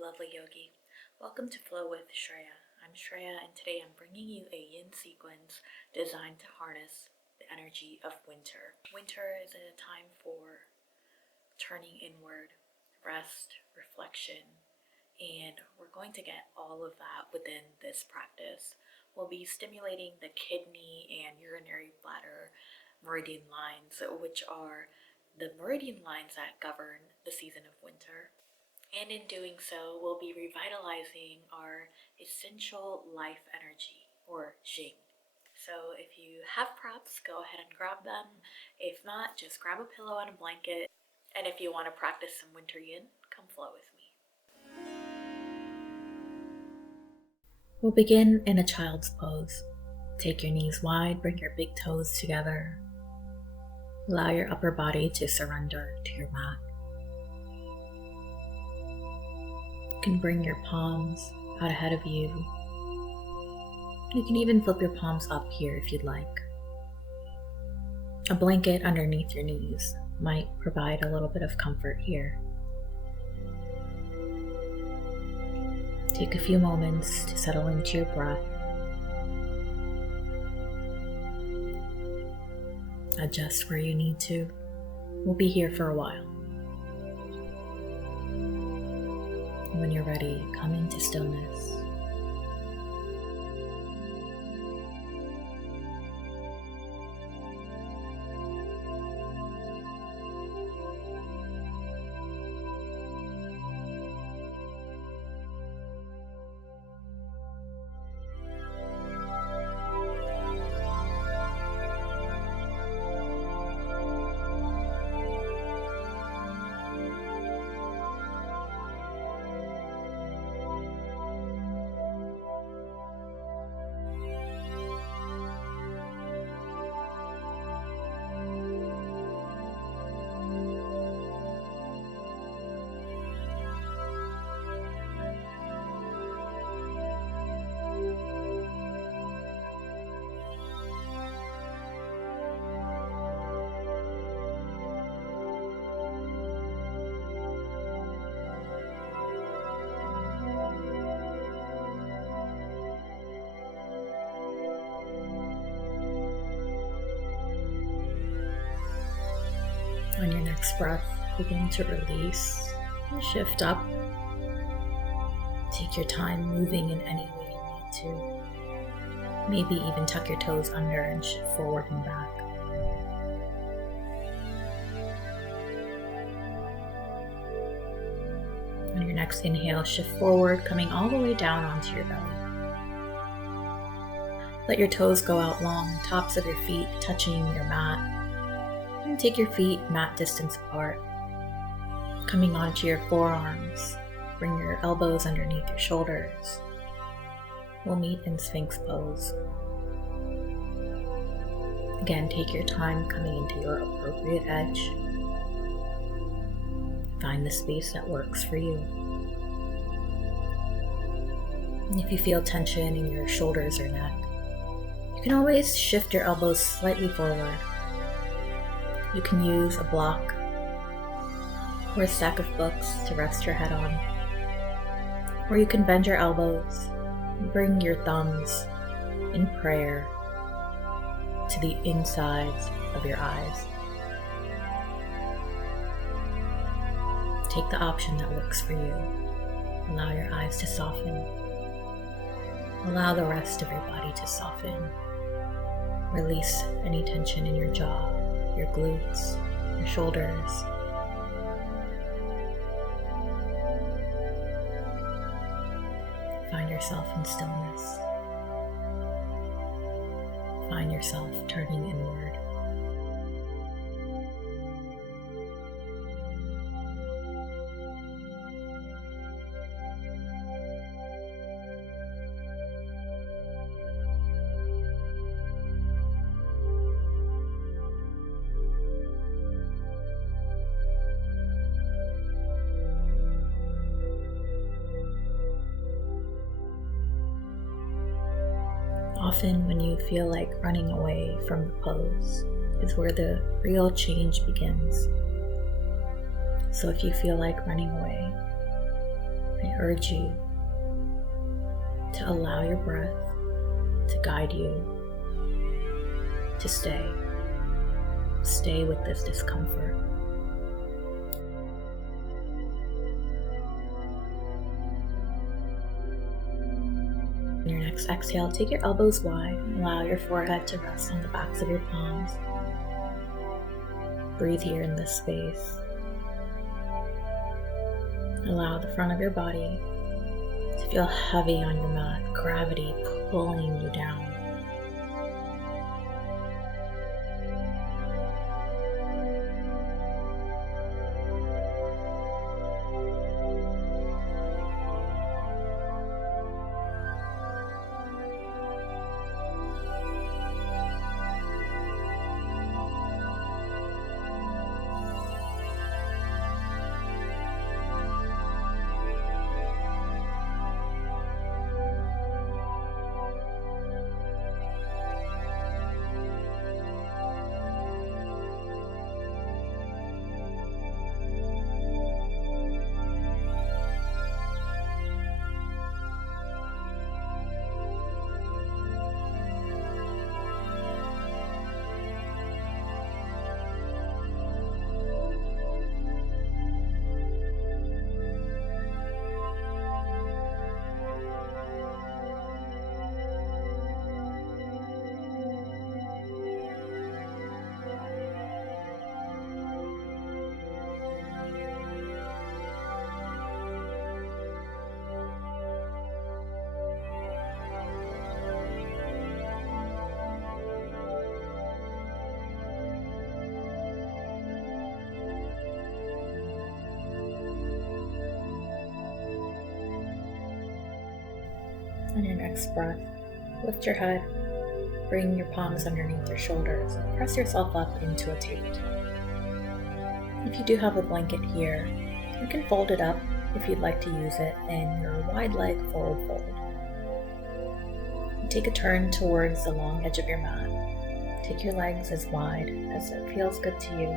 lovely yogi. Welcome to Flow with Shreya. I'm Shreya, and today I'm bringing you a yin sequence designed to harness the energy of winter. Winter is a time for turning inward, rest, reflection, and we're going to get all of that within this practice. We'll be stimulating the kidney and urinary bladder meridian lines, which are the meridian lines that govern the season of winter. And in doing so, we'll be revitalizing our essential life energy, or Jing. So if you have props, go ahead and grab them. If not, just grab a pillow and a blanket. And if you want to practice some winter yin, come flow with me. We'll begin in a child's pose. Take your knees wide, bring your big toes together. Allow your upper body to surrender to your mat. You can bring your palms out ahead of you. You can even flip your palms up here if you'd like. A blanket underneath your knees might provide a little bit of comfort here. Take a few moments to settle into your breath. Adjust where you need to. We'll be here for a while. When you're ready, come into stillness. On your next breath, begin to release and shift up. Take your time moving in any way you need to. Maybe even tuck your toes under and shift forward and back. On your next inhale, shift forward, coming all the way down onto your belly. Let your toes go out long, tops of your feet touching your mat. And take your feet mat distance apart, coming onto your forearms. Bring your elbows underneath your shoulders. We'll meet in Sphinx Pose. Again, take your time coming into your appropriate edge. Find the space that works for you. And if you feel tension in your shoulders or neck, you can always shift your elbows slightly forward. You can use a block or a stack of books to rest your head on. Or you can bend your elbows and bring your thumbs in prayer to the insides of your eyes. Take the option that works for you. Allow your eyes to soften. Allow the rest of your body to soften. Release any tension in your jaw, your glutes, your shoulders. Find yourself in stillness. Find yourself turning inward. Often when you feel like running away from the pose is where the real change begins. So if you feel like running away, I urge you to allow your breath to guide you to stay with this discomfort. On your next exhale, take your elbows wide and allow your forehead to rest on the backs of your palms. Breathe here in this space. Allow the front of your body to feel heavy on your mat, gravity pulling you down. On your next breath, lift your head, bring your palms underneath your shoulders, and press yourself up into a tate. If you do have a blanket here, you can fold it up if you'd like to use it in your wide leg forward fold. And take a turn towards the long edge of your mat. Take your legs as wide as it feels good to you.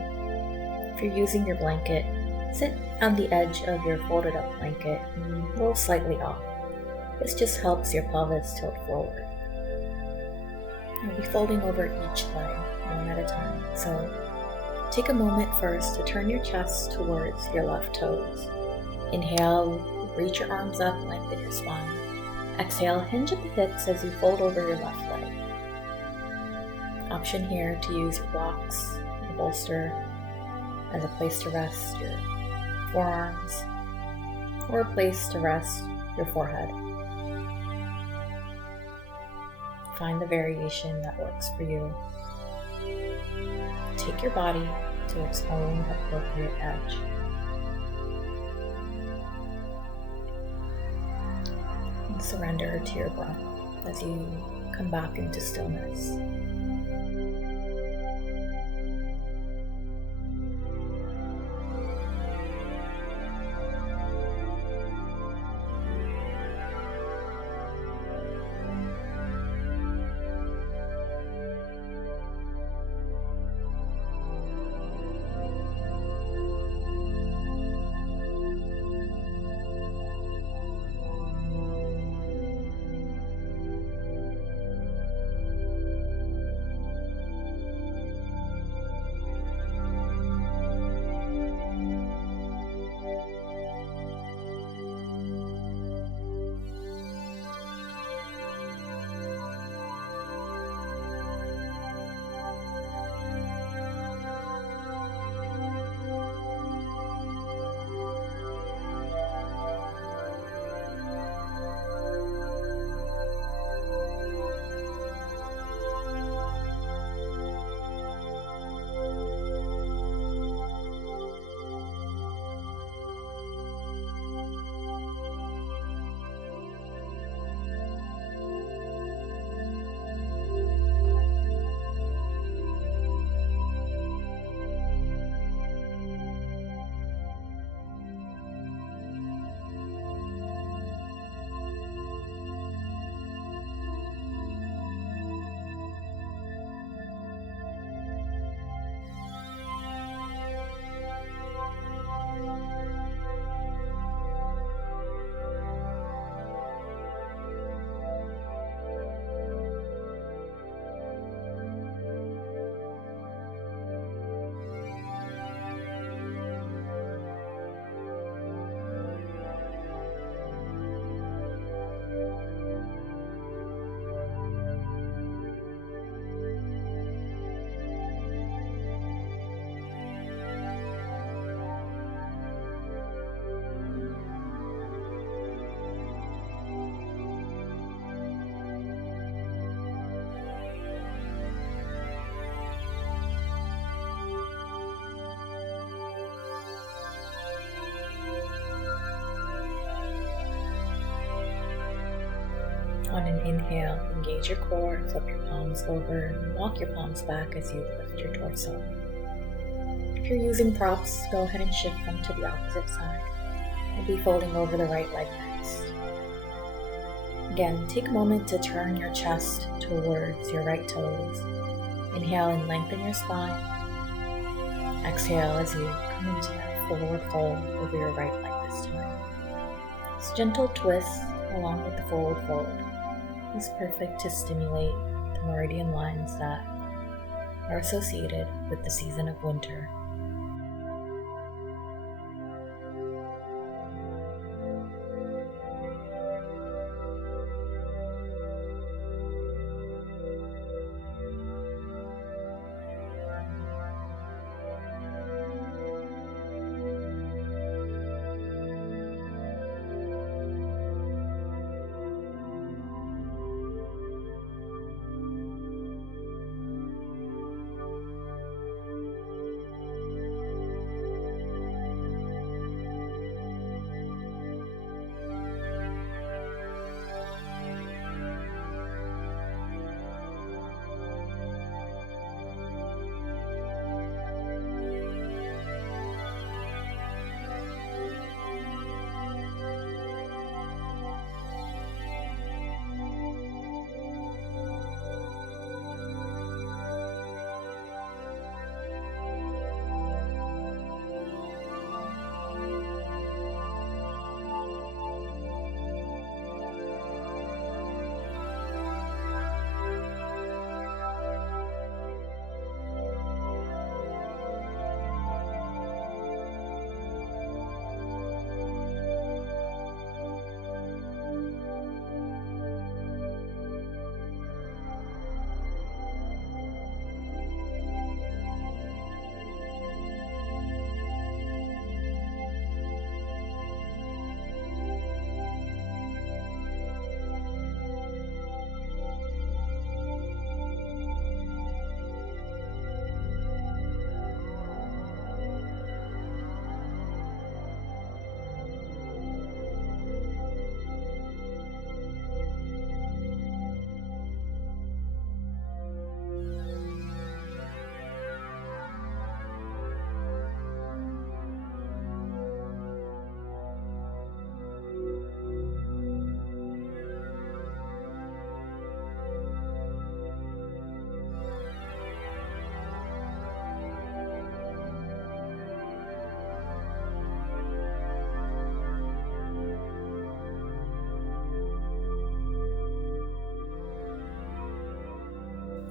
If you're using your blanket, sit on the edge of your folded up blanket and roll slightly off. This just helps your pelvis tilt forward. You'll be folding over each leg one at a time. So take a moment first to turn your chest towards your left toes. Inhale, reach your arms up, lengthen your spine. Exhale, hinge at the hips as you fold over your left leg. Option here to use your blocks, your bolster, as a place to rest your forearms, or a place to rest your forehead. Find the variation that works for you. Take your body to its own appropriate edge. And surrender to your breath as you come back into stillness. On an inhale, engage your core, flip your palms over, and walk your palms back as you lift your torso. If you're using props, go ahead and shift them to the opposite side. We'll be folding over the right leg next. Again, take a moment to turn your chest towards your right toes. Inhale and lengthen your spine. Exhale as you come into that forward fold over your right leg this time. This gentle twist along with the forward fold is perfect to stimulate the meridian lines that are associated with the season of winter.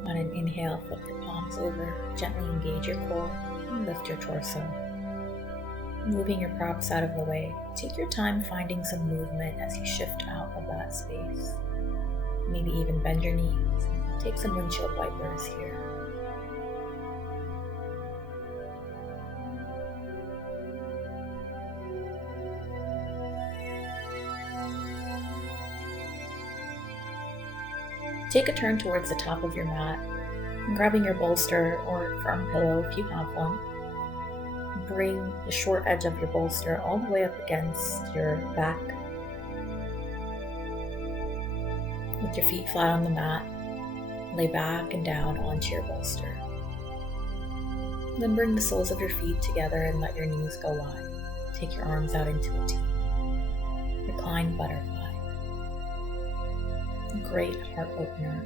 On an inhale, flip your palms over, gently engage your core, and lift your torso. Moving your props out of the way, take your time finding some movement as you shift out of that space. Maybe even bend your knees, take some windshield wipers here. Take a turn towards the top of your mat, grabbing your bolster or firm pillow if you have one. Bring the short edge of your bolster all the way up against your back. With your feet flat on the mat, lay back and down onto your bolster. Then bring the soles of your feet together and let your knees go wide. Take your arms out into a T. Recline butterfly. Great heart opener.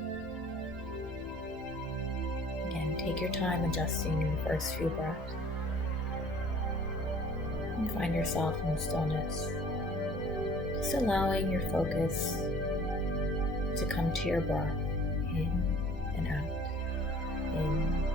Again, take your time adjusting in the first few breaths. And find yourself in stillness. Just allowing your focus to come to your breath in and out, in and out.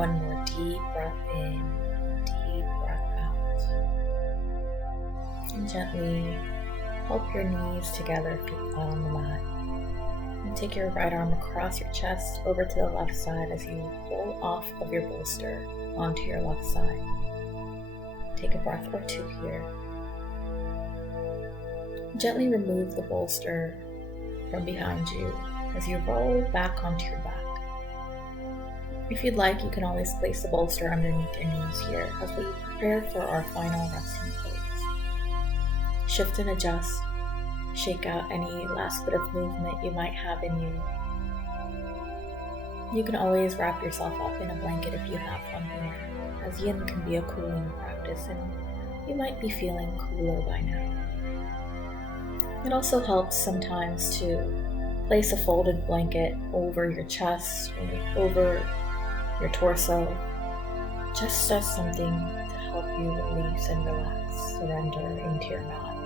One more deep breath in, deep breath out. And gently help your knees together, feet flat on the mat. And take your right arm across your chest over to the left side as you roll off of your bolster onto your left side. Take a breath or two here. Gently remove the bolster from behind you as you roll back onto your back. If you'd like, you can always place the bolster underneath your knees here as we prepare for our final resting pose. Shift and adjust. Shake out any last bit of movement you might have in you. You can always wrap yourself up in a blanket if you have one here, as yin can be a cooling practice and you might be feeling cooler by now. It also helps sometimes to place a folded blanket over your chest or over your torso, just as something to help you release and relax, surrender into your mat.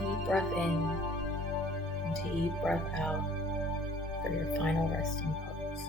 Deep breath in and deep breath out for your final resting pose.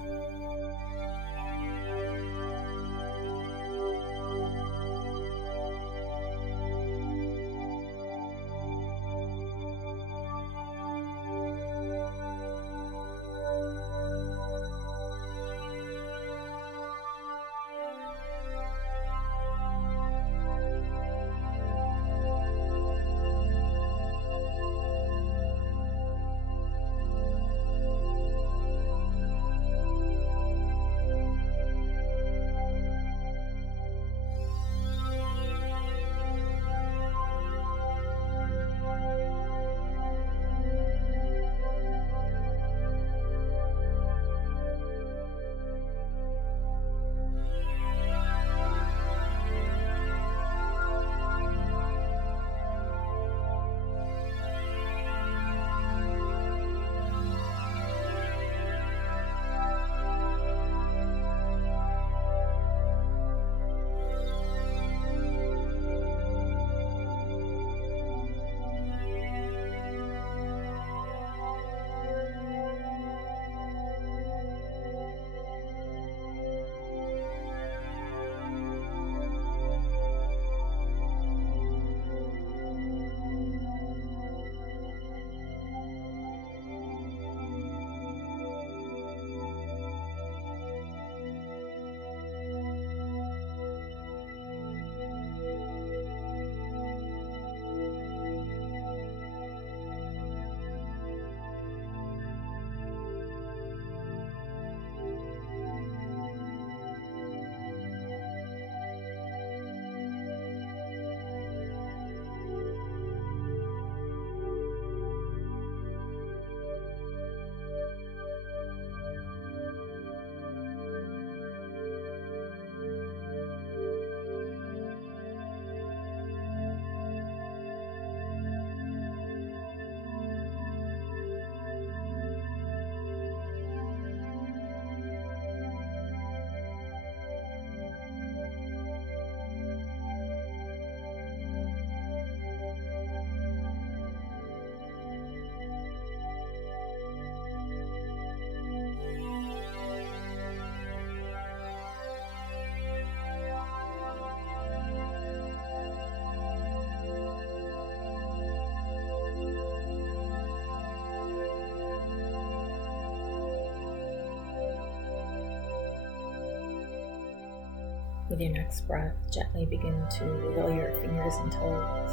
With your next breath, gently begin to wiggle your fingers and toes.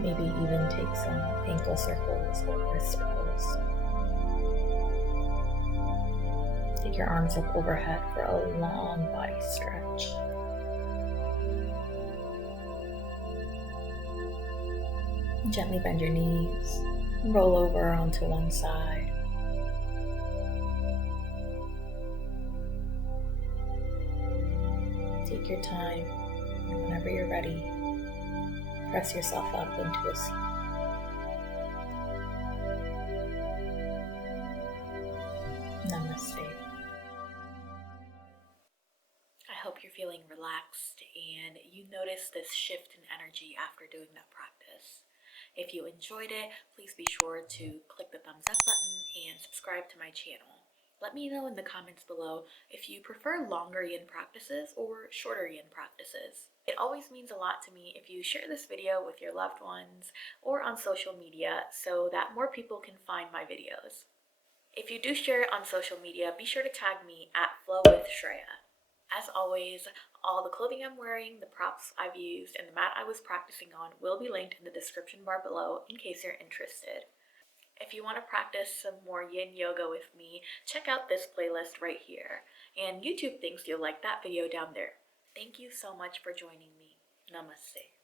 Maybe even take some ankle circles or wrist circles. Take your arms up overhead for a long body stretch. Gently bend your knees, roll over onto one side. Take your time, and whenever you're ready, press yourself up into a seat. Namaste. I hope you're feeling relaxed and you notice this shift in energy after doing that practice. If you enjoyed it, please be sure to click the thumbs up button and subscribe to my channel. Let me know in the comments below if you prefer longer yin practices or shorter yin practices. It always means a lot to me if you share this video with your loved ones or on social media so that more people can find my videos. If you do share it on social media, be sure to tag me at Flow with Shreya. As always, all the clothing I'm wearing, the props I've used, and the mat I was practicing on will be linked in the description bar below in case you're interested. If you want to practice some more yin yoga with me, check out this playlist right here. And YouTube thinks you'll like that video down there. Thank you so much for joining me. Namaste.